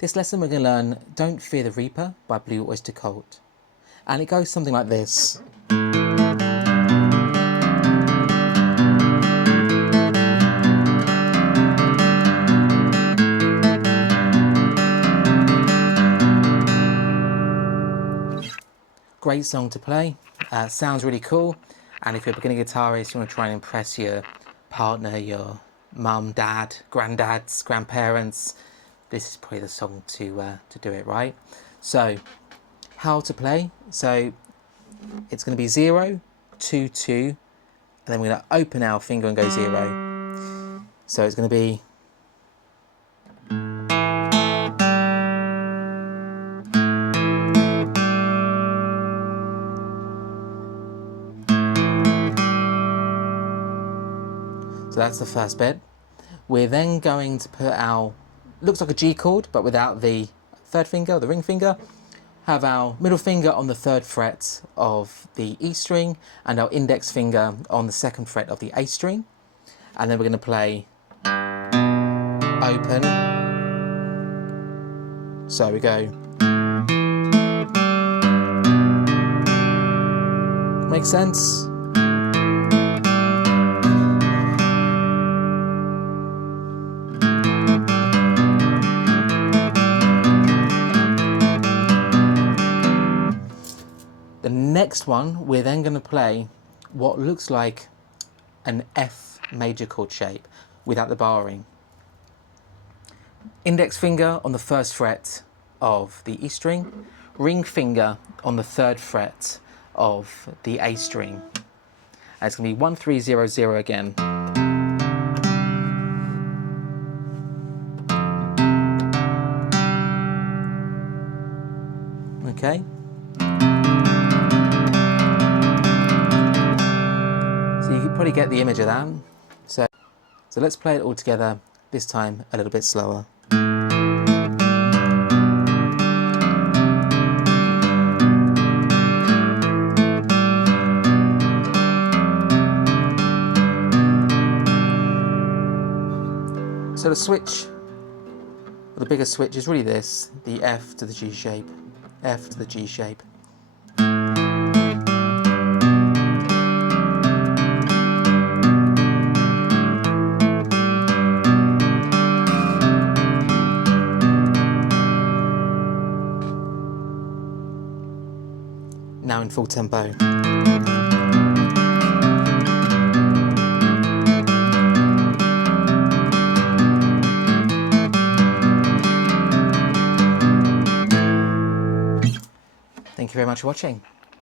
This lesson we're going to learn Don't Fear the Reaper by Blue Öyster Cult. And it goes something like this. Great song to play, sounds really cool, and if you're a beginner guitarist, you want to try and impress your partner, your mum, dad, granddads, grandparents, this is probably the song to do it, right? So, how to play? So, it's going to be 0, 2, 2, and then we're going to open our finger and go 0. So it's going to be... So that's the first bit. We're then going to put our, looks like a G chord, but without the third finger, the ring finger. Have our middle finger on the 3rd fret of the E string and our index finger on the 2nd fret of the A string. And then we're going to play open. So we go. Make sense? The next one, we're then going to play what looks like an F major chord shape without the barring. Index finger on the 1st fret of the E string, ring finger on the 3rd fret of the A string. And it's going to be 1, 3, 0, 0 again. Okay. So you can probably get the image of that. So let's play it all together, this time a little bit slower. So the switch, or the bigger switch, is really this, the F to the G shape, F to the G shape. Now in full tempo. Thank you very much for watching.